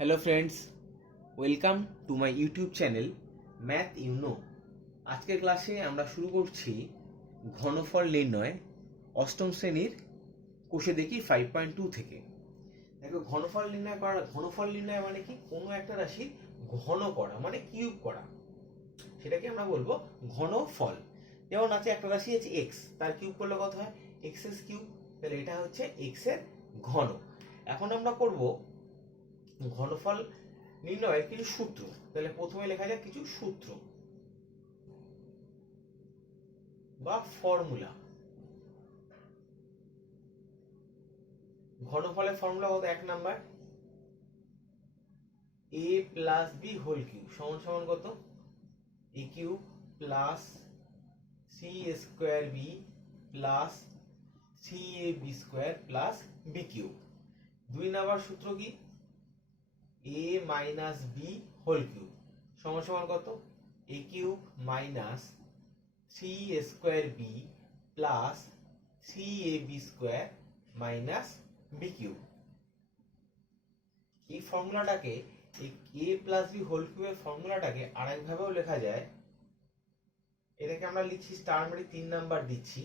Hello friends, welcome to my YouTube channel math you know. আজকের ক্লাসে আমরা শুরু করছি ঘনফল নির্ণয় অষ্টম শ্রেণীর কোষে দেখি 5.2 থেকে। দেখো, ঘনফল নির্ণয় মানে কি? কোনো একটা রাশির ঘন করা মানে কিউব করা, সেটাকে আমরা বলবো ঘনফল। যেমন আছে একটা রাশি আছে এক্স, তার কিউব করলে কত হয়? এক্স এর কিউব। তাহলে এটা হচ্ছে এক্স এর ঘন। এখন আমরা করব ঘনফল নির্ণয়ের কিছু সূত্র। তাহলে প্রথমে লেখা যাক কিছু সূত্র বা ফর্মুলা। ঘনফলের ফর্মুলা কত? 1 number, a plus B whole cube সমান সমান কত? a cube plus C square B plus C A B square plus B cube. 2 number সূত্র কি? a minus B whole cube সমান সমান কত? a cube minus C square B plus C A B square minus B cube. এই ফর্মুলাটাকে, এই a plus B whole কিউবের ফর্মুলাটাকে আরেকভাবেও লেখা যায়। এটাকে আমরা লিখছি স্টার মেরে 3 নাম্বার দিচ্ছি,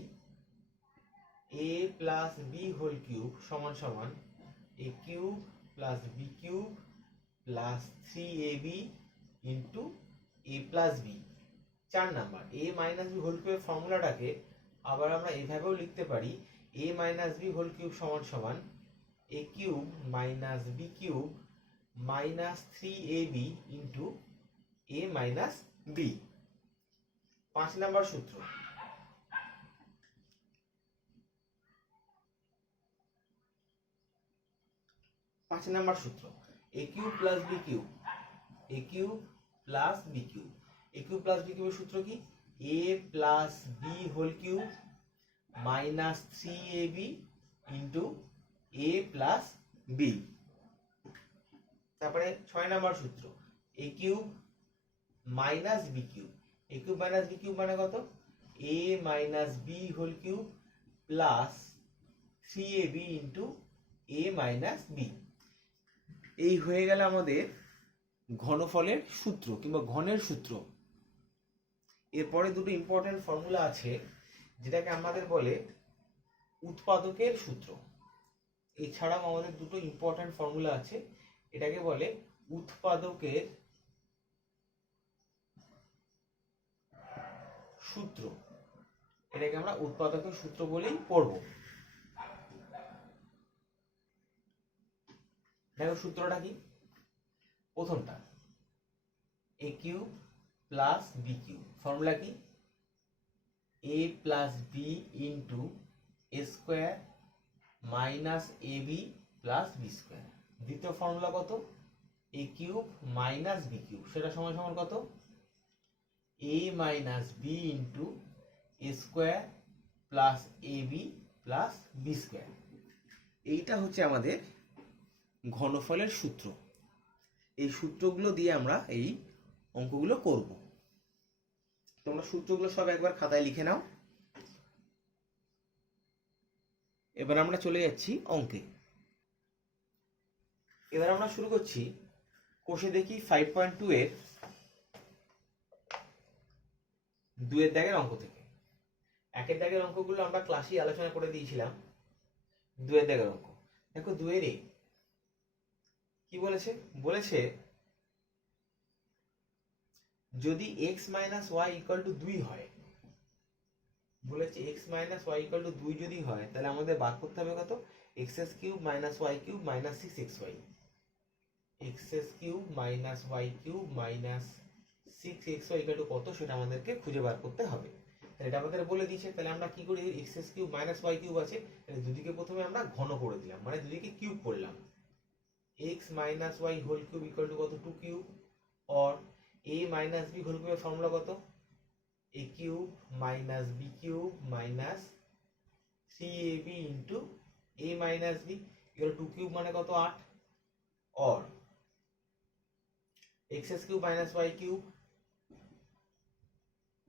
a plus B whole cube সমান সমান a cube plus B cube plus 3ab into a plus B. 4 number, a minus B whole কিউবের ফর্মুলাটাকে আবার আমরা এভাবেও লিখতে পারি, a minus B whole cube সমান সমান a cube minus B cube minus 3ab into a minus B. 5 number সূত্র, a cube plus B cube, a cube plus B cube. a cube plus B কিউবের সূত্র কি? a plus B whole cube minus 3ab into a plus B. তারপরে 6 number সূত্র, a cube minus B cube. a cube minus B cube মানে কত? a minus B whole cube plus 3ab into a minus B. এই হয়ে গেল আমাদের ঘনফলের সূত্র কিংবা ঘনের সূত্র। এরপরে দুটো ইম্পর্টেন্ট ফর্মুলা আছে, যেটাকে আমাদের বলে উৎপাদকের সূত্র। এছাড়াও আমাদের দুটো ইম্পর্টেন্ট ফর্মুলা আছে, এটাকে বলে উৎপাদকের সূত্র। এটাকে আমরা উৎপাদকের সূত্র বলেই পড়বো। দেখো সূত্রটা কি? প্রথমটা a cube plus B cube, formula কি? a plus B into A square minus A B plus B square. দ্বিতীয় ফর্মুলা কত? a cube minus B cube, সেটা সমান সমান কত? a minus B into A square plus A B plus B square. এইটা হচ্ছে আমাদের ঘনফলের সূত্র। এই সূত্রগুলো দিয়ে আমরা এই অঙ্কগুলো করব। তোমরা সূত্রগুলো সব একবার খাতায় লিখে নাও। এবার আমরা চলে যাচ্ছি অঙ্কে। এবার আমরা শুরু করছি কোষে দেখি 5.2 এর 2 এর দাগের অঙ্ক থেকে। 1 এর দাগের অঙ্কগুলো আমরা ক্লাসে আলোচনা করে দিয়েছিলাম। 2 এর দাগের অঙ্ক দেখো, 2 এর কি বলেছে? বলেছে যদি x minus Y equal to 2 হয়, বলেছে x minus Y equal to 2 যদি হয়, তাহলে আমাদের বার করতে হবে কত? X cube minus Y cube minus 6xy। X cube minus Y cube minus 6xy equal to কত, সেটা আমাদেরকে খুঁজে বার করতে হবে। তাহলে এটা আমাদের বলে দিয়েছে। তাহলে আমরা কি করি? X cube minus Y cube আছে, তাহলে দুদিকে প্রথমে আমরা ঘন করে দিলাম, মানে দুদিকে কিউব করলাম। X minus Y whole cube equal to কত? 2 cube. Or a minus B whole কিউবের ফর্মুলা কত? a cube minus B cube minus 3ab into a minus B ইকুয়াল 2 কিউব মানে কত? 8। Or x cube minus Y cube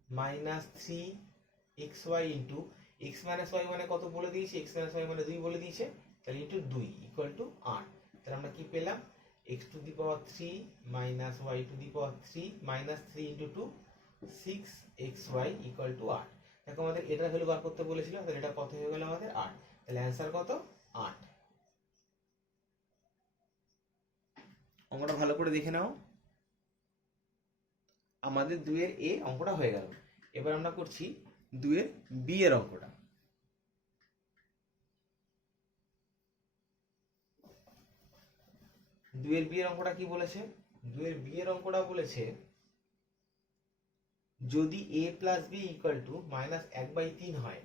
minus 3xy into X minus Y মানে কত বলে দিয়েছে? X minus Y মানে 2 বলে দিয়েছে, তাহলে ইন্টু 2 ইকুয়াল টু 8। তাহলে আমরা কি পেলাম? x to the power 3 minus y to the power 3 minus 3 into 2 6xy equal to 8। দেখো আমাদের এটার ভ্যালু বার করতে বলেছিল, তাহলে এটা কত হয়ে গেল আমাদের 8। তাহলে অ্যান্সার কত 8। অঙ্কটা ভালো করে দেখে নাও। আমাদের 2 এর এ অঙ্কটা হয়ে গেল। এবার আমরা করছি 2 এর বি এর অঙ্কটা। দুয়ের বি এর অঙ্কটা কি বলেছে? দুয়ের বি এর অঙ্কটা বলেছে যদি a plus B equal to -1/3 হয়,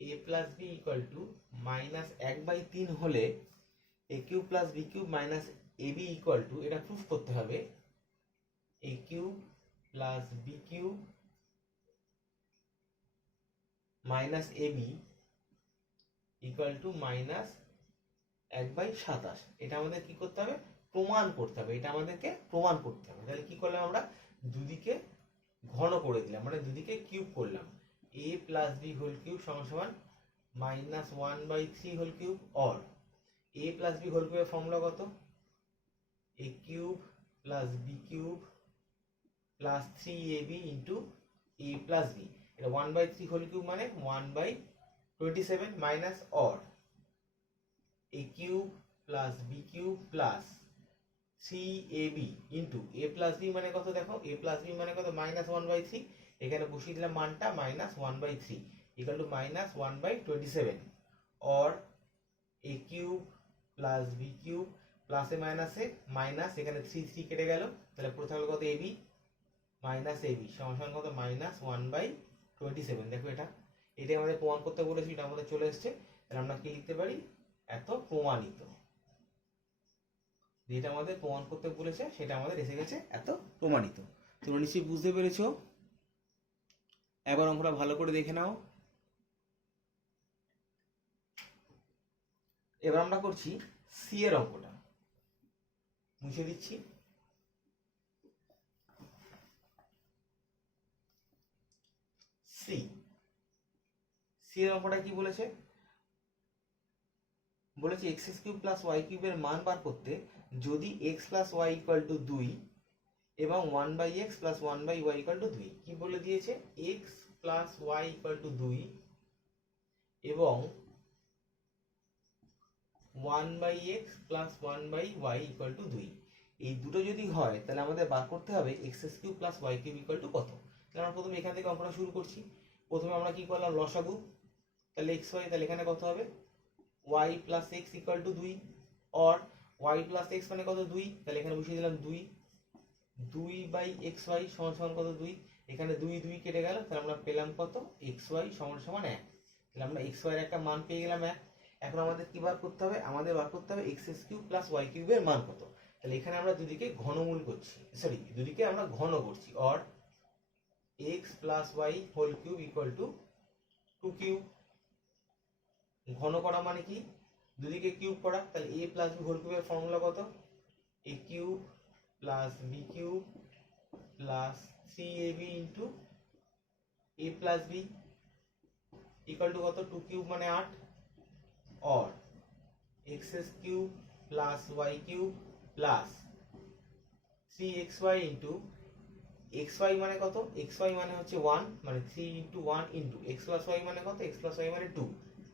a plus B equal to -1/3 হলে a cube plus B cube minus A B equal to, এটা প্রুফ করতে হবে, a cube plus B cube minus A B equal to -1/27। এটা আমাদের কি করতে হবে? প্রমাণ করতে হবে। এটা আমাদেরকে প্রমাণ করতে হবে। তাহলে কি করলাম আমরা? দুদিকে ঘন করে দিলাম, মানে দুদিকে কিউব করলাম। a plus B whole cube সমান সমান -1/3 whole cube, or a plus B whole কিউবের ফর্মুলা কত? a cube plus B cube plus 3ab into a plus B. এটা 1/3 হোল কিউব মানে 1/27 মাইনাস or a cube plus B cube plus 3ab into a plus B মানে কত? দেখো a plus B মানে কত? -1/3। এখানে বসিয়ে দিলাম মানটা -1/3 equal to -1/27, or a cube plus B cube প্লাসে মাইনাসে মাইনাস, এখানে 3 কেটে গেল, তাহলে পুরো থাকলো কত? ab মাইনাস ab সমান সমান কত? -1/27। দেখো এটাই আমাদের প্রমাণ করতে বলেছি, এটা আমাদের চলে এসছে। তাহলে আমরা কি লিখতে পারি? এত প্রমাণিত। যেটা আমাদের প্রমাণ করতে বলেছে সেটা আমাদের এসে গেছে এত প্রমাণিত। তোমরা নিশ্চয়ই বুঝতে পেরেছো। এবার অঙ্কটা ভালো করে দেখে নাও। এবার আমরা করছি সি এর অঙ্কটা। মুছে দিচ্ছি। সি এর অঙ্কটা কি বলেছে? বলেছে এক্স কিউব প্লাস ওয়াই কিউবের মান বার করতে যদি X plus Y equal to 2 এবং 1/x plus 1/y equal to 2। কি বলে দিয়েছে? X plus Y equal to 2 এবং 1/x plus 1/y equal to 2। এই দুটো যদি হয় তাহলে আমাদের বার করতে হবে x cube plus Y cube equal to কত। তাহলে আমরা প্রথমে এখান থেকে অঙ্কটা শুরু করছি। প্রথমে আমরা কি করলাম? লসাগু। তাহলে এক্স ওয়াই, তাহলে এখানে কত হবে? y plus x equal to 2, or y plus x মানে কত? 2। তাহলে এখানে বসিয়ে দিলাম 2/xy সমান সমান কত? 2। এখানে 2 কেটে গেল, তাহলে আমরা পেলাম কত? xy সমান সমান 1। তাহলে আমরা xy এর একটা মান পেয়ে গেলাম 1। এখন আমাদের কি বার করতে হবে? আমাদের বার করতে হবে এক্স কিউব প্লাস ওয়াই কিউবের মান কত। তাহলে এখানে আমরা দুদিকে ঘনমূল করছি, সরি দুদিকে আমরা ঘন করছি, or X plus Y whole cube equal to 2 cube. ঘন করা মানে কি? দুদিকে কিউব করা। তাহলে a প্লাস বি হোল কিউবের ফর্মুলা কত? a cube plus B cube plus 3ab into a plus B equal to কত? 2 কিউব মানে 8, or x cube plus Y cube plus 3xy into xy মানে কত? xy মানে হচ্ছে 1, মানে 3 into 1 into x plus y মানে কত? x প্লাস y মানে 2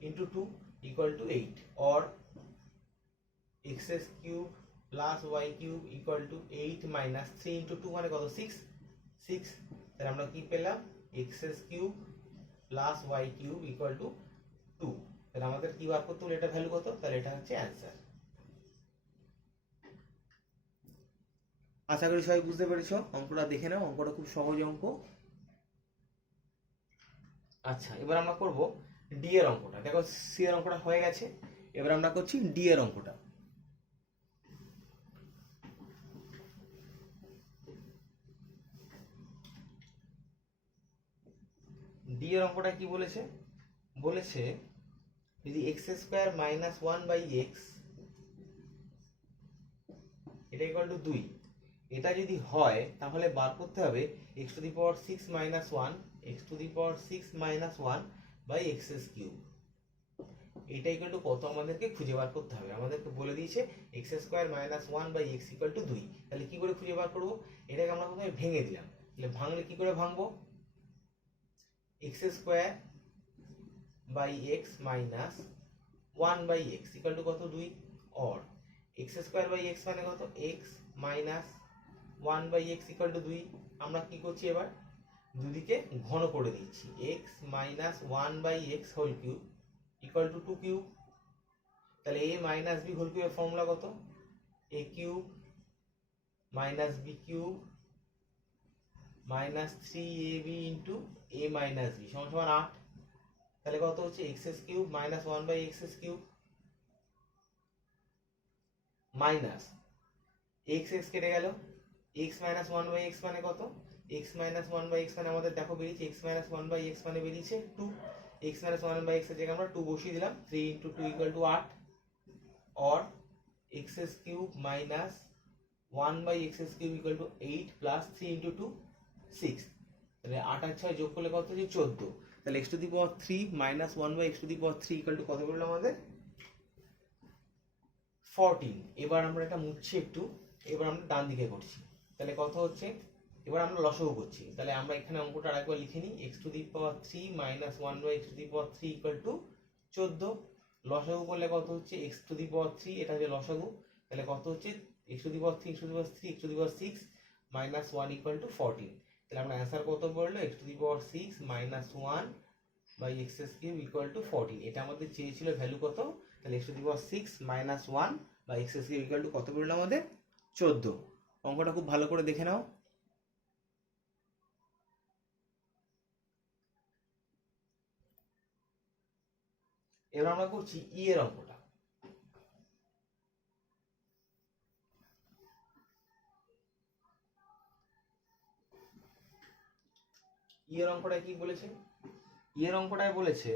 into 2 equal to 8, or x cube plus Y cube equal to 8 minus 3 into 2 মানে কত? 6। তাহলে আমরা কি পেলাম? X cube plus Y cube equal to 2। তাহলে আমাদের কি বার করতে হলো? এটা ভ্যালু কত? তাহলে এটা হচ্ছে অ্যান্সার। আশা করি সবাই বুঝতে পেরেছো। অঙ্কটা দেখে নাও, অঙ্কটা খুব সহজ অঙ্ক। আচ্ছা, এবার আমরা করব ডি এর অঙ্কটা। দেখো সি এর অঙ্কটা হয়ে গেছে, এবার আমরা করছি ডি এর অঙ্কটা। ডি এর অঙ্কটা কি বলেছে? বলেছে যদি এক্স স্কোয়ার মাইনাস 1/x এটা ইকুয়াল টু 2, এটা যদি হয় তাহলে বার করতে হবে x to the power 6 minus 1 by x cube এটা ইকুয়াল টু কত আমাদেরকে খুঁজে বার করতে হবে। আমাদেরকে বলে দিয়েছে x square minus 1 by x equal to 2। তাহলে কি করে খুঁজে বার করবো? এটাকে আমরা প্রথমে ভেঙে দিলাম। তাহলে ভাঙলে কি করে ভাঙবো? X square by x minus 1 by x equal to কত? 2। Or x square by x মানে কত? X minus 1 by x equal to 2। আমরা কি করছি এবার? দুদিকে ঘন করে দিচ্ছি। X minus 1 by x whole cube equal to 2 cube. তাহলে এ মাইনাস বি হোল কিউবের ফর্মুলা কত? A cube minus B cube minus 3ab into a minus b সমান সমান 8। তাহলে কত হচ্ছে? X cube minus 1 by x cube minus x x কেটে গেল। এক্স মাইনাস 1 বাই এক্স মানে কত? এক্স মাইনাস 1 বাই এক্স মানে আমাদের দেখো বেরিয়েছে এক্স মাইনাস 1 বাই এক্স মানে বেরিয়েছে 2। এক্স মাইনাস 1 বাই এক্স এর জায়গায় আমরা 2 বসিয়ে দিলাম। 3 into 2 equal to 8। Or x cube minus 1 by x cube equal to 8 plus 3 into 2 6। তাহলে 8 আর 6 যোগ করলে কত হচ্ছে? 14। তাহলে x to the power 3 minus 1 by x to the power 3 equal to কত করলো আমাদের? 14। এবার আমরা এটা মুছছি একটু। এবার আমরা ডান দিকে করছি। তাহলে কত হচ্ছে? এবার আমরা লসাগু করছি। তাহলে আমরা এখানে অঙ্কটা আরেকবার লিখে নিই। X to the power 3 minus 1 by x to the power 3 equal to 14। লসাগু করলে কত হচ্ছে? এক্স টু দি পাওয়ার 3, এটা হচ্ছে লসাগু। তাহলে কত হচ্ছে? X to the power 3 x to the power 3 x to the power 6 minus 1 equal to 14। তাহলে আমরা অ্যান্সার কত পড়লো? X to the power 6 minus 1 by x cube equal to 14। এটা আমাদের চেয়েছিল ভ্যালু কত? তাহলে x to the power 6 minus 1 by x cube equal to কত পড়লো আমাদের? 14। অঙ্কটা খুব ভালো করে দেখে নাও। এবার আমরা করছি ই এর অঙ্কটা। ই এর অঙ্কটায় কি বলেছে? ই এর অঙ্কটায় বলেছে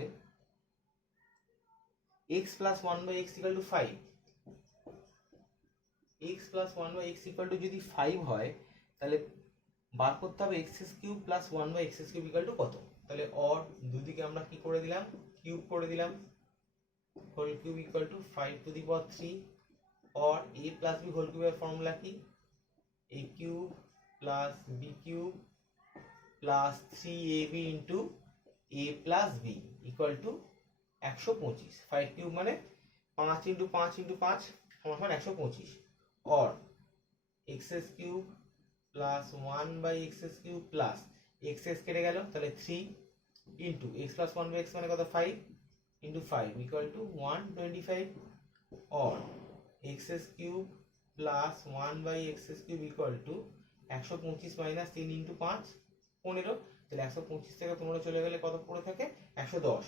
x plus 1 by x equal to 5। x plus 1 by x equal to যদি 5 হয় তাহলে বার করতে হবে x cube plus 1 by x cube equal to কত? তাহলে অর দুদিকে আমরা কি করে দিলাম? কিউব করে দিলাম। Whole cube equal to 5 to the power 3। और a প্লাস বি হোল কিউবের ফর্মুলা কি? a cube plus B cube plus 3ab into a plus B equal to 125। 5 cube মানে 5 ইন্টু 5 ইন্টু 5 সমান 125। और x cube plus 1 by x cube plus x কেটে গেল। তাহলে 3 into x plus 1 by x মানে কত? 5 into 5 equal to 125। Or x cube plus 1 by x cube equal to 125 minus 3 into 5 15। তাহলে 125 থেকে 15 চলে গেলে কত পড়ে থাকে? 110।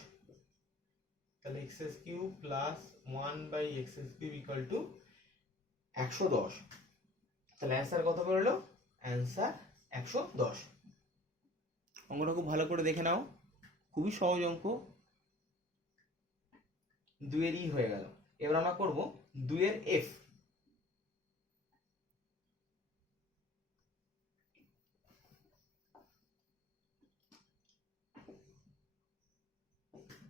তাহলে x cube plus 1 by x cube equal to 110। তাহলে অ্যান্সার কত বেরোলো? অ্যান্সার 110। অঙ্কটা খুব ভালো করে দেখে নাও, খুবই সহজ অঙ্ক। 2 এর ই হয়ে গেল। এবার আমরা করব 2 এর এফ।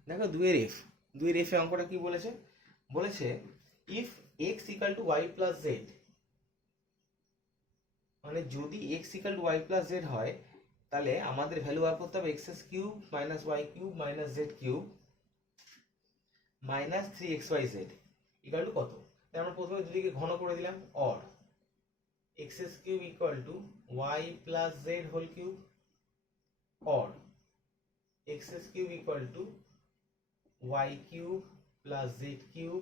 দেখো 2 এর এফ। 2 এর এফ এ অঙ্কটা কি বলেছে? বলেছে if x equal to y plus z, মানে যদি x equal to y plus z হয় তাহলে আমাদের ভ্যালু বার করতে হবে x cube minus Y cube minus z cube minus 3xyz equal to কত? তাহলে আমরা প্রথমে দুদিকে ঘন করে দিলাম। Or x cube equal to y plus z whole cube और x cube equal to y cube plus z cube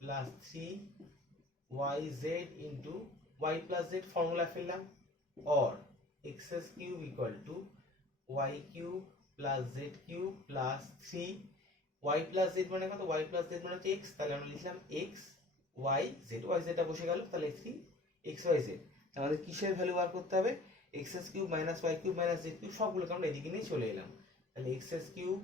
plus 3yz into Y plus z formula ফেললাম। और x cube equal to y cube plus z cube plus 3y plus z মানে কত? y plus z মানে হচ্ছে x। তাহলে আমরা লিখলাম x y z, y z টা বসে গেল। তাহলে 3xyz। আমাদের কিসের ভ্যালু বার করতে হবে? x cube minus y cube minus z cube সবগুলোকে আমরা এদিকে নিয়ে চলে এলাম। তাহলে x cube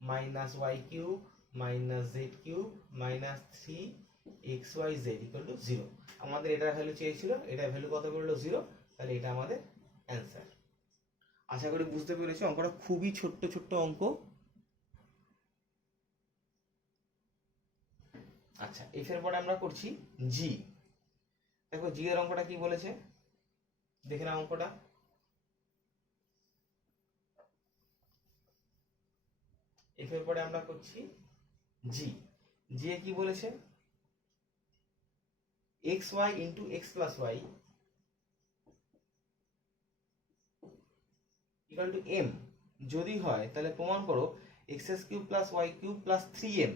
minus y cube minus z cube minus 3xyz equal to 0। আমাদের এটার ভ্যালু চেয়েছিল, এটার ভ্যালু কত বেরোলো? 0। তাহলে এটা আমাদের অ্যান্সার। আশা করি বুঝতে পেরেছো। অঙ্কটা খুবই ছোট্ট ছোট্ট অঙ্ক। আচ্ছা, এফ এর পরে আমরা করছি জি। দেখো জি এর অঙ্কটা কি বলেছে, দেখে নাও অঙ্কটা। এফ এর পরে আমরা করছি জি। জি এ কি বলেছে, x y into x plus Y equal to m যদি হয় তাহলে প্রমাণ করো x s cube plus Y cube plus three m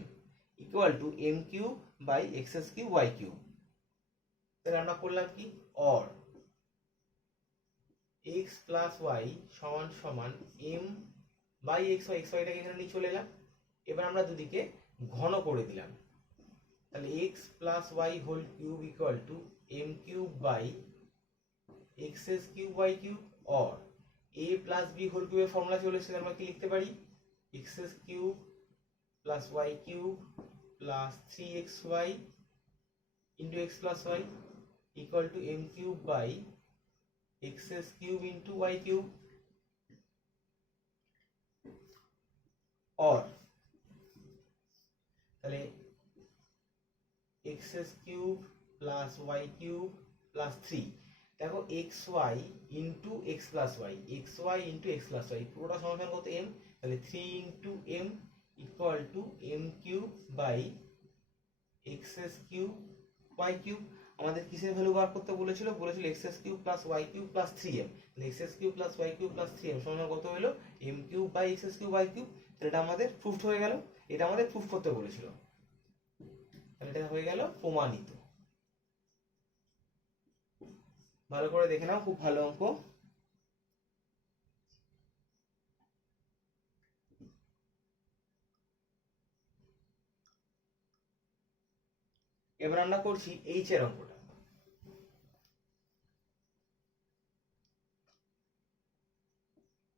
equal to m cube by x s cube y cube. তাহলে আমরা করলাম কি, অর এক্স প্লাস ওয়াই সমান সমান m by x y, x ওয়াইটাকে এখানে নিয়ে চলে এলাম। এবার আমরা দুদিকে ঘন করে দিলাম, তাহলে x plus Y whole cube equal to m cube by x s cube y cube, or a plus B whole কিউবের ফর্মুলা চলে এসেছে, আমরা কি লিখতে পারি, x s cube plus Y cube plus three x y into x plus Y equal to m cube by x s cube into y cube, or তাহলে x s cube plus Y cube plus three, দেখো x y into x plus y, x y into x plus y পুরোটা সমান কত m, তাহলে three into m equal to m cube by x s cube y cube. আমাদের কিসের value বার করতে বলেছিল, x s cube plus Y cube plus three m, তাহলে x s cube plus Y cube plus three m সমান কত হলো, m cube by x s cube y cube. এটা আমাদের প্রুফড হয়ে গেল, এটা আমাদের প্রুফ করতে বলেছিল, তাহলে এটা হয়ে গেল প্রমাণিত। ভালো করে দেখে নাও, খুব ভালো অঙ্ক। এবার আমরা করছি এইচ এর অঙ্কটা।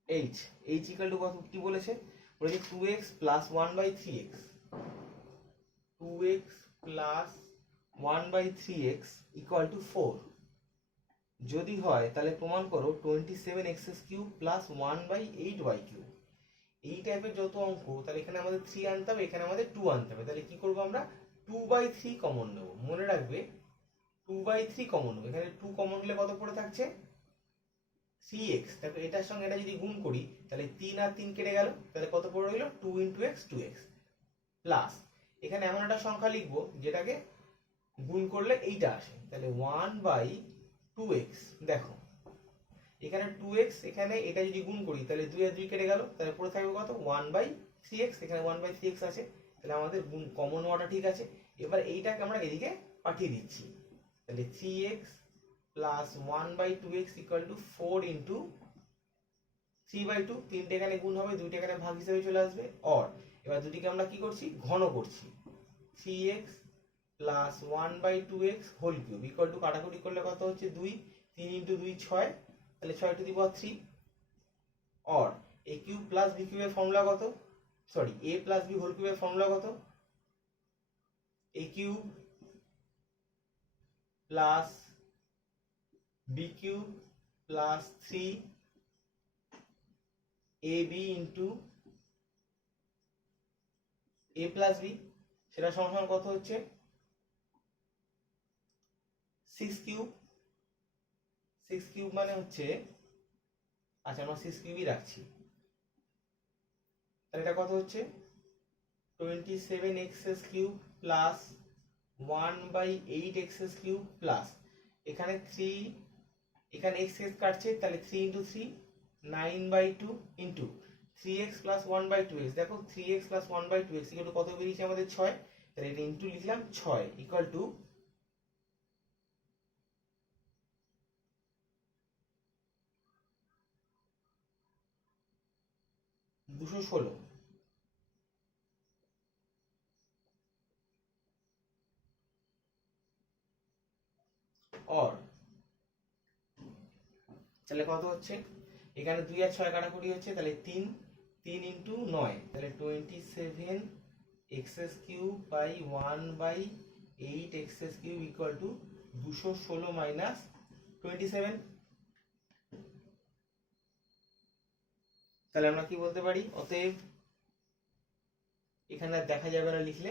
এইচ এইচ ইকুয়াল টু কত কি বলেছে, বলেছে 2x plus 1/3x, 2x plus 1/3x equal to 4 যদি হয় তাহলে প্রমাণ করো 27x cube plus 1/8y cube. এই টাইপের যত অঙ্ক, তাহলে এখানে আমাদের 3 আনতে হবে, এখানে আমাদের 2 আনতে হবে। তাহলে কি করবো আমরা, 2/3 কমন নেব, মনে রাখবে 2/3 কমন নেব। এখানে 2 কমন নিলে কত পড়ে থাকছে, 3x। দেখো এটার সঙ্গে এটা যদি গুণ করি তাহলে 3 আর 3 কেটে গেল, তাহলে কত পড়ে রইল 2 ইন্টু এক্স 2x প্লাস এখানে এমন একটা সংখ্যা লিখবো যেটাকে গুণ করলে এইটা আসে, তাহলে 1/2x। দেখো এখানে 2x, এখানে এটা যদি গুণ করি তাহলে 2 আর 2 কেটে গেল, তাহলে পড়ে থাকবে কত 1/3x, এখানে 1/3x আছে, তাহলে আমাদের গুণ কমন নেওয়াটা ঠিক আছে। এবার এইটাকে আমরা এদিকে পাঠিয়ে দিচ্ছি, তাহলে 3x plus 1/2x equal to 4 into 3/2, তিনটে এখানে গুণ হবে, দুইটা এখানে ভাগ হিসেবে চলে আসবে, অর এবার দুটিকে আমরা কি করছি, ঘন করছি, 3x plus 1/2x whole cube equal to কাটাকুটি করলে কত হচ্ছে 2, 3 ইন্টু 2 6, তাহলে 6 to the power 3, or a cube plus B কিউবের ফর্মুলা কত, sorry a plus B whole কিউবের ফর্মুলা কত, a cube plus B cube plus 3 a b into A plus b, সেটা সমান কত হচ্ছে 6 কিউব। 6 কিউব মানে হচ্ছে, আচ্ছা আমরা 6 কিউবই রাখছি, তাহলে এটা কত হচ্ছে 27x cube plus 1/8x cube plus এখানে 3, এখানে x কাটছে, তাহলে 3 into 3 9/2 into 3x plus 1/2x, দেখো 3x plus 1/2x equal to কত বেরিয়েছে আমাদের 6, তাহলে এটা ইন্টু লিখলাম 6 ইকুয়াল টু 216। অর তাহলে কত হচ্ছে, এখানে 2 আর 6 কাটাকুটি হচ্ছে, তাহলে 3, 3 ইন্টু 9, তাহলে 27x cube by 1/8x cube equal to 216 minus 27। তাহলে আমরা কি বলতে পারি, অতএব এখানে দেখা যাবে না লিখলে,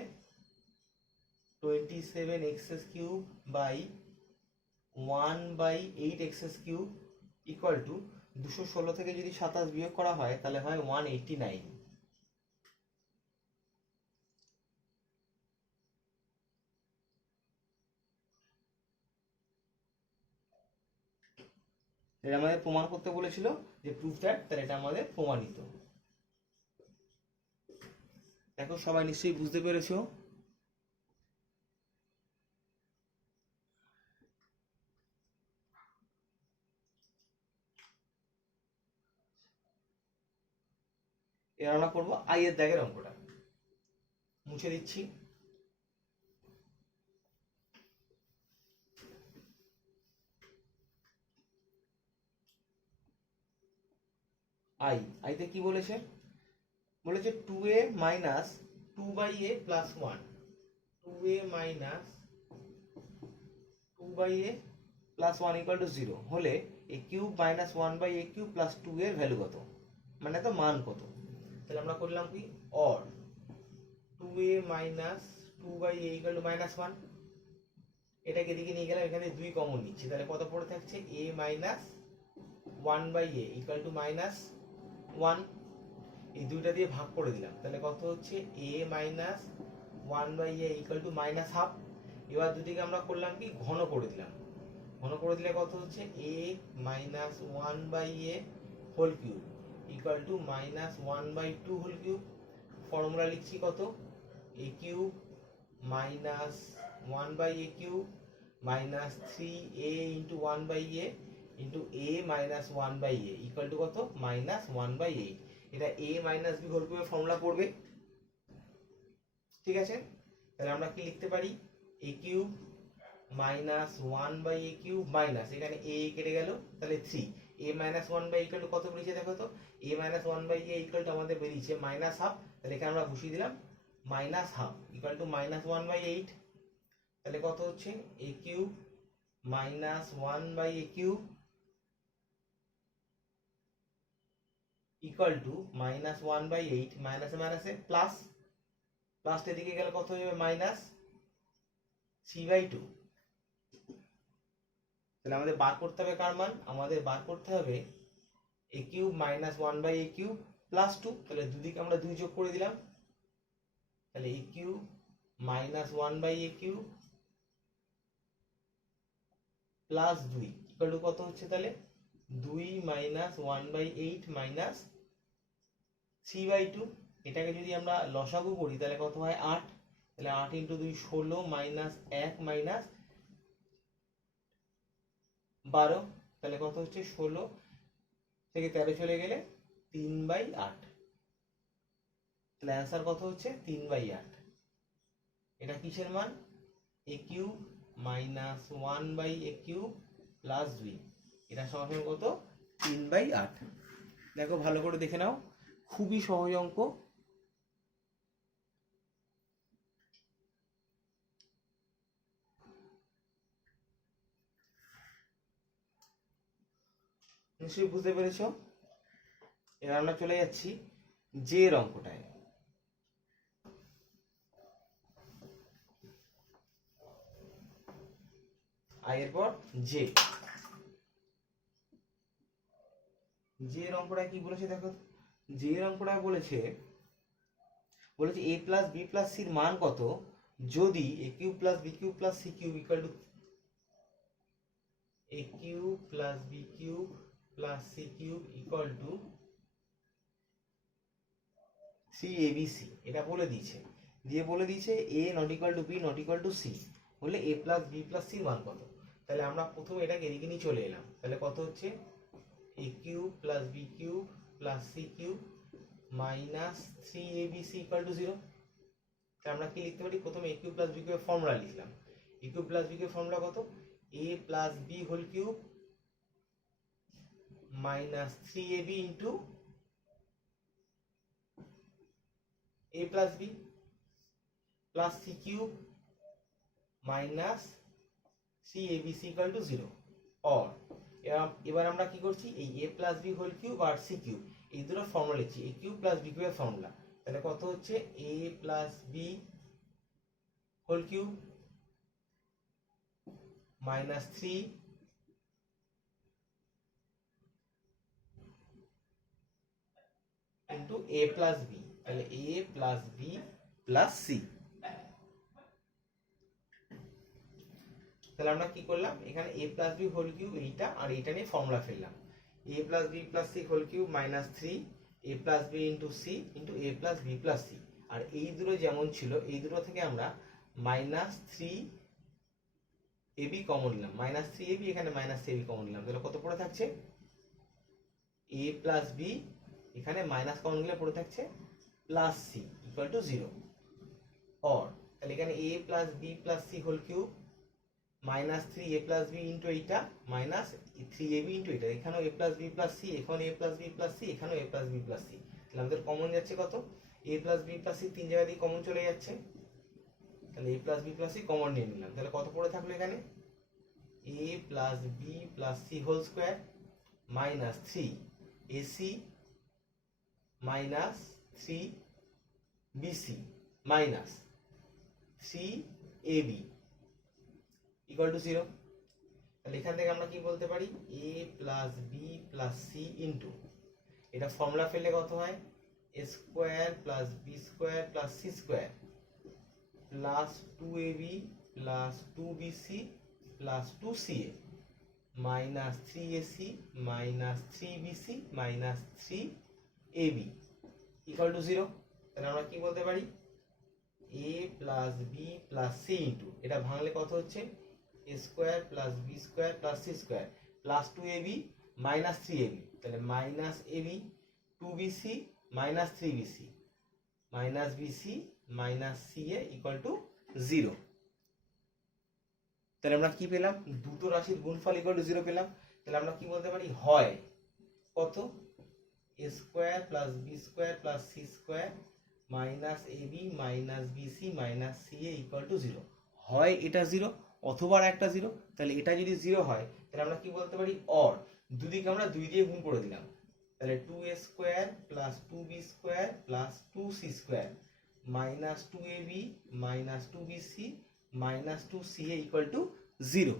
27x³ by 1/8x³ equal to 216 থেকে যদি 27 বিয়োগ করা হয় তাহলে হয় 189। এটা আমাদের প্রমাণ করতে বলেছিল যে প্রুফ দ্যাট, তাহলে এটা আমাদের প্রমাণিত। দেখো সবাই নিশ্চয়ই বুঝতে পেরেছো। এবার আমরা করবো আই এর দাগের অঙ্কটা, মুছে দিচ্ছি। আইতে কি বলেছে? বলেছে 2a minus 2/a plus 1, 2a minus 2/a plus 1 equal to 0 হলে a cube minus 1/a³ plus 2 এর ভ্যালু কত, মানে তো মান কত। তাহলে আমরা করলাম কি or 2a minus 2/a equal to minus 1, এটাকে এদিকে নিয়ে গেলাম, এখানে 2 কমন নিচ্ছি, তাহলে কত পড়ে থাকছে a minus 1/a equal to minus 1। এই দুইটা দিয়ে ভাগ করে দিলাম, তাহলে কত হচ্ছে a minus 1/a equal to minus half. এবার দুটিকে আমরা করলাম কি ঘন করে দিলাম, ঘন করে দিলে কত হচ্ছে a minus 1/a whole cube equal to minus 1/2 whole cube. Formula লিখছি কত, a cube minus 1/a³ minus 3a into 1/a into a minus 1/a equal to কত মাইনাস 1/8। এটা a মাইনাস b হোল কিউবের ফর্মুলা পড়বে, ঠিক আছে। তাহলে আমরা কি লিখতে পারি, a cube minus 1/a³ minus এখানে a কেটে গেল, তাহলে 3 a minus 1/a equal to কত বেরিয়েছে দেখো তো, a minus 1/a equal two আমাদের বেরিয়েছে মাইনাস হাফ, তাহলে এখানে আমরা বসিয়ে দিলাম minus half equal to minus 1/8। তাহলে কত হচ্ছে a cube minus 1/a³ equal to minus 1/8 মাইনাসে মাইনাসে প্লাস, প্লাসটা দিকে গেলে কত হয়ে যাবে মাইনাস 3/2। তাহলে আমাদের বার করতে হবে কার মান, আমাদের বার করতে হবে a cube minus 1/a³ plus 2, তাহলে দুদিকে আমরা 2 যোগ করে দিলাম, তাহলে a cube minus 1/a³ plus 2 equal to কত হচ্ছে তাহলে 2 মাইনাস 1/8 মাইনাস 3/2। এটাকে যদি আমরা লসাগু করি তাহলে কত হয় 8, তাহলে 8 ইন্টু 2 16 মাইনাস 1 মাইনাস 12, তাহলে কত হচ্ছে 16 থেকে 13 চলে গেলে 3/8, তাহলে অ্যান্সার কত হচ্ছে 3/8। এটা কিসের মান, a cube minus 1/a³ plus 2, এটা সমান কত 3/8। দেখো ভালো করে দেখে নাও, খুবই সহজ অঙ্ক। নিশ্চয়ই বুঝতে পেরেছো। এবার আমরা চলে যাচ্ছি যে এর অঙ্কটায়। আই এর পর জে, যে এর অঙ্কটা কি বলেছে দেখো, যে এর অঙ্কটা বলেছে a প্লাস বি প্লাস সির মান কত যদি a cube plus B cube plus c cube equal to a cube plus B cube plus c cube equal to 3abc। এটা বলে দিয়েছে, দিয়ে বলে দিয়েছে a not equal to b not equal to c হলে a প্লাস বি প্লাস সির মান কত। তাহলে আমরা প্রথমে এটাকে এদিকে নিয়ে চলে এলাম, তাহলে কত হচ্ছে a cube plus B cube plus c cube minus 3abc equal to 0। তাহলে আমরা কি লিখতে পারি, প্রথমে a কিউব প্লাস বি কিউবের ফর্মুলা লিখলাম, a কিউব প্লাস বি কিউবের ফর্মুলা কত a plus B whole cube minus 3ab into a plus B plus c cube minus 3abc equal to 0। Or এবার আমরা কি করছি, এই a plus B whole cube আর সি কিউব এই দুটো ফর্মুলা লিখছি, a কিউব প্লাস বি কিউবের ফর্মুলা। তাহলে কত হচ্ছে a plus B whole cube minus 3 into A plus B, তাহলে A plus B plus C. তাহলে আমরা কি করলাম, এখানে A plus B whole cube এইটা আর এইটা নিয়ে ফর্মুলা ফেললাম। A plus B plus C whole cube minus 3 A plus B into C into A plus B plus C. আর এই দুটো যেমন ছিল এই দুটো থেকে আমরা মাইনাস 3 এবি কমন নিলাম, মাইনাস 3 এবি, এখানে মাইনাস এবি কমন নিলাম, তাহলে কত পড়ে থাকছে এ প্লাস বি, এখানে মাইনাস কমন নিলে পড়ে থাকছে plus C equal to 0। Or তাহলে এখানে A plus B plus C whole cube minus 3 A plus B into এইটা মাইনাস 3 এবি ইন্টু এইটা, এখানেও A plus B plus C, এখানে A plus B plus C, এখানেও A plus B plus C. তাহলে আমাদের common যাচ্ছে কত, A plus B plus C তিন জায়গা দিয়ে কমন চলে যাচ্ছে, তাহলে A plus B plus C common নিয়ে নিলাম, তাহলে কত পড়ে থাকলো এখানে A plus B plus C whole square minus 3 AC minus 3 BC minus 3 AB equal to 0। তাহলে এখান থেকে আমরা কি বলতে পারি A plus B plus C into, এটা ফর্মুলা ফেললে কত হয় A square plus B square plus C square plus 2ab plus 2bc plus 2ca minus 3ac minus 3bc minus 3ab equal to 0। তাহলে আমরা কি বলতে পারি A plus B plus C into, এটা ভাঙলে কত হচ্ছে A square plus B square plus C square plus 2ab minus 3ab, তাহলে minus ab 2bc minus 3bc minus bc minus ca equal to 0। তাহলে আমরা কি পেলাম, দুটো রাশির গুণফল ইকুয়াল টু 0 পেলাম। তাহলে আমরা কি বলতে পারি হয় কত A square plus B square plus C square minus AB minus BC minus CA equal to 0। হয় এটা 0 অথবা একটা 0। তাহলে এটা যদি 0 হয় তাহলে আমরা কি বলতে পারি অর, দুদিকে আমরা 2 দিয়ে গুণ করে দিলাম, তাহলে 2a square plus 2b square plus 2c square minus 2ab minus 2bc minus 2ca equal to 0।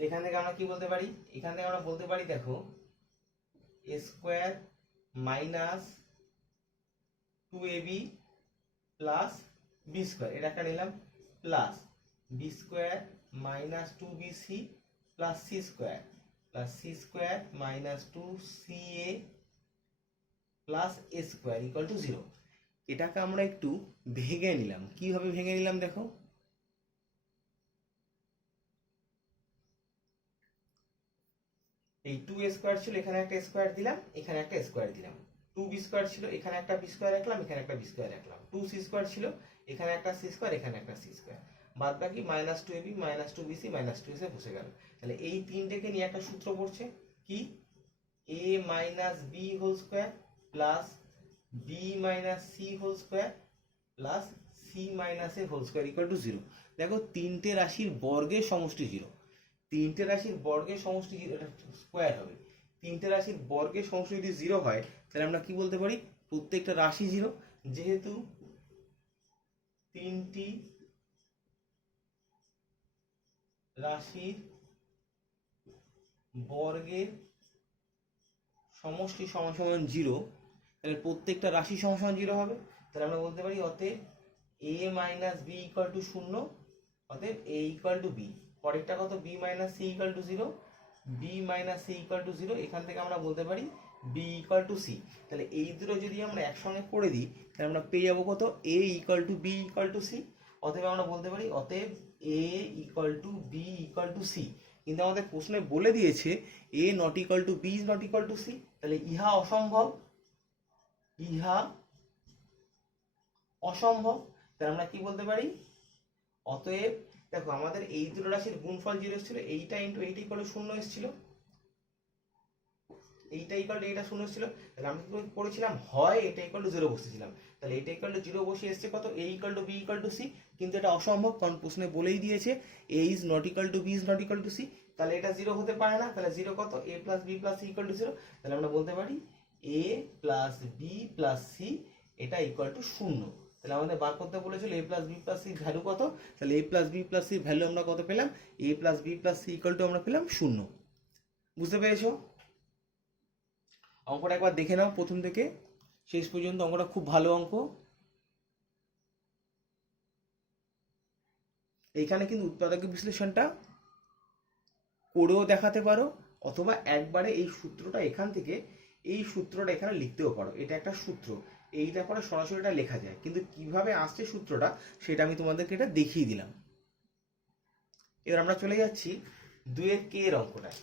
এখান থেকে আমরা কি বলতে পারি, এখান থেকে আমরা বলতে পারি দেখো A square minus 2ab plus B square, এটা একটা নিলাম, plus B square minus 2bc plus C square plus C square minus 2ca plus A square equal to 0। এটাকে আমরা একটু ভেঙে নিলাম, কিভাবে ভেঙে নিলাম দেখো, এই 2a স্কোয়ার ছিল এখানে একটা স্কোয়ার দিলাম, এখানে একটা স্কোয়ার দিলাম, 2b স্কোয়ার ছিল এখানে একটা বি স্কোয়ার রাখলাম, এখানে একটা বি স্কোয়ার রাখলাম, 2c স্কোয়ার ছিল এখানে একটা সি স্কোয়ার এখানে একটা সি স্কোয়ার, বাদ বাকি minus 2ab minus 2bc minus 2ac বসে গেল। তাহলে এই তিনটেকে নিয়ে একটা সূত্র পড়ছে কি a minus B whole square plus b minus c whole square plus c minus a whole square equal to 0। দেখো তিনটে রাশির বর্গের সমষ্টি 0, তিনটে রাশির বর্গের সমষ্টি 0, এটা স্কোয়ার হবে, তিনটে রাশির বর্গের সমষ্টি যদি 0 হয় তাহলে আমরা কি বলতে পারি প্রত্যেকটা রাশি 0, যেহেতু তিনটি রাশির বর্গের সমষ্টি সমান সমান 0, তাহলে প্রত্যেকটা রাশি সমান সমান 0 হবে। তাহলে আমরা বলতে পারি অতএব a minus B equal to 0, অতএব a ইকুয়াল টু বি, পরেরটা কত b minus c equal to 0, b minus c equal to 0, এখান থেকে আমরা বলতে পারি b ইকুয়াল টু সি। তাহলে এই দুটো যদি আমরা একসঙ্গে করে দিই তাহলে আমরা পেয়ে যাবো কত a equal to b equal to c. অতএব আমরা বলতে পারি অতএব a equal to b equal to c. কিন্তু আমাদের প্রশ্নে বলে দিয়েছে a not equal to b is not equal to c, তাহলে ইহা অসম্ভব, ইহা অসম্ভব। তাহলে আমরা কি বলতে পারি অতএব দেখো আমাদের এই দুটো রাশির গুণফল 0 এসেছিল, এইটা ইন্টু এইটা ইকুয়াল টু 0 এসেছিল, এইটা ইকুয়াল টু এইটা 0 এসেছিল, তাহলে আমরা কি করেছিলাম হয় এটা ইকুয়াল টু 0 বসিয়েছিলাম, তাহলে এটা ইকুয়াল টু 0 বসিয়ে এসেছে কত a equal to b equal to c. কিন্তু এটা অসম্ভব, কারণ প্রশ্নে বলেই দিয়েছে a is not equal to b is not equal to c, তাহলে এটা 0 হতে পারে না। তাহলে 0 কত a plus b plus C equal to 0, তাহলে আমরা বলতে পারি a plus b plus c এটা ইকুয়াল টু 0। তাহলে আমাদের বার করতে বলেছিল a প্লাস বি প্লাস সির ভ্যালু কত, তাহলে a প্লাস বি প্লাস সির ভ্যালু আমরা কত পেলাম, a plus B plus C equal to আমরা পেলাম 0। বুঝতে পেরেছো? অঙ্কটা একবার দেখে নাও প্রথম থেকে শেষ পর্যন্ত, অঙ্কটা খুব ভালো অঙ্ক। এইখানে কিন্তু উৎপাদক বিশ্লেষণটা করেও দেখাতে পারো, অথবা একবারে এই সূত্রটা এখান থেকে এই সূত্রটা এখানে লিখতেও পারো। এটা একটা সূত্র, এইটা পরে সরাসরি এটা লেখা যায়, কিন্তু কিভাবে আসছে সূত্রটা সেটা আমি তোমাদেরকে এটা দেখিয়ে দিলাম। এবার আমরা চলে যাচ্ছি 2 কে এর অঙ্কটায়।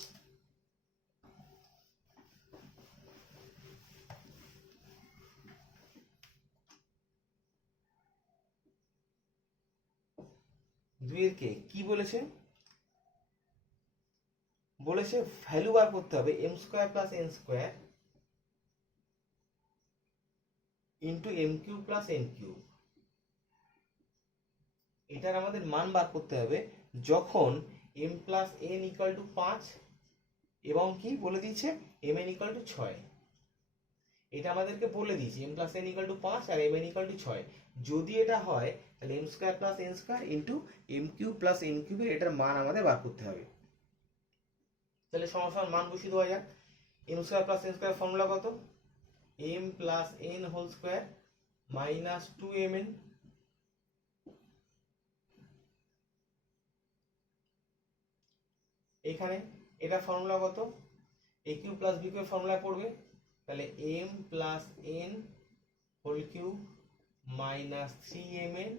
দুইয়ের কে কি বলেছে, বলেছে ভ্যালু বার করতে হবে m square plus N square into m cube plus n cube. এটার আমাদের মান বার করতে হবে যখন m plus n equal to 5 এবং কি বলে দিয়েছে এম এন ইকুয়াল টু 6। এটা আমাদেরকে বলে দিয়েছে m plus n equal to 5 আর এম এন ইকুয়াল টু 6। যদি এটা হয় তাহলে m square plus N square into m cube plus এন কিউবের এটার মান আমাদের বার করতে হবে। তাহলে সমান মান বসিয়ে দেওয়া যাক। M square plus N square formula কত, M plus N whole square minus 2mn এখানে এটা ফর্মুলা কত, A cube plus B cube formula পড়বে, তাহলে M plus N whole cube minus 3mn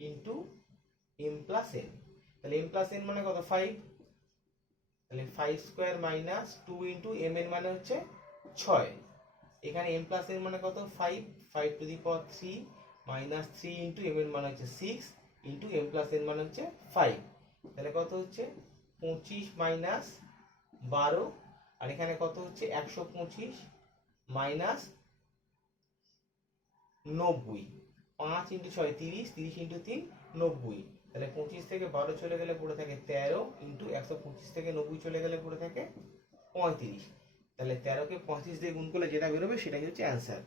into M plus N. তাহলে M plus N মানে কত 5, তাহলে 5 square minus 2 into M N মানে হচ্ছে 6। এখানে এম প্লাস এন মানে কত 5, 5 to the power 3 minus 3 into M N মানে হচ্ছে 6 ইন্টু এম প্লাস এন মানে হচ্ছে 5। তাহলে কত হচ্ছে 25 মাইনাস 12, আর এখানে কত হচ্ছে 125 মাইনাস 90, 5 ইন্টু 6 30, 30 ইন্টু 3 90। তাহলে 25 থেকে 12 চলে গেলে পড়ে থাকে 13 ইন্টু 125 থেকে 90 চলে গেলে পড়ে থাকে 35। তাহলে 13 কে 35 দিয়ে গুণ করলে যেটা বেরোবে সেটাই হচ্ছে অ্যান্সার।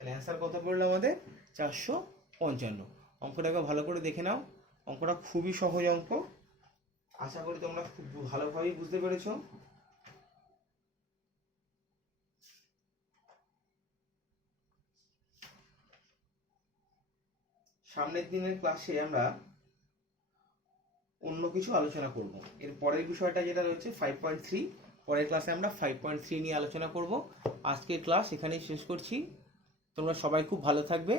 তাহলে অ্যান্সার কত পড়লো আমাদের 455। অঙ্কটাকে ভালো করে দেখে নাও, অঙ্কটা খুবই সহজ অঙ্ক, আশা করি তোমরা খুব ভালোভাবেই বুঝতে পেরেছো। সামনের দিনের ক্লাসে আমরা অন্য কিছু আলোচনা করব। এর পরের বিষয়টা যেটা রয়েছে 5.3, পরের ক্লাসে আমরা 5.3 নিয়ে আলোচনা করব। আজকের ক্লাস এখানেই শেষ করছি। তোমরা সবাই খুব ভালো থাকবে।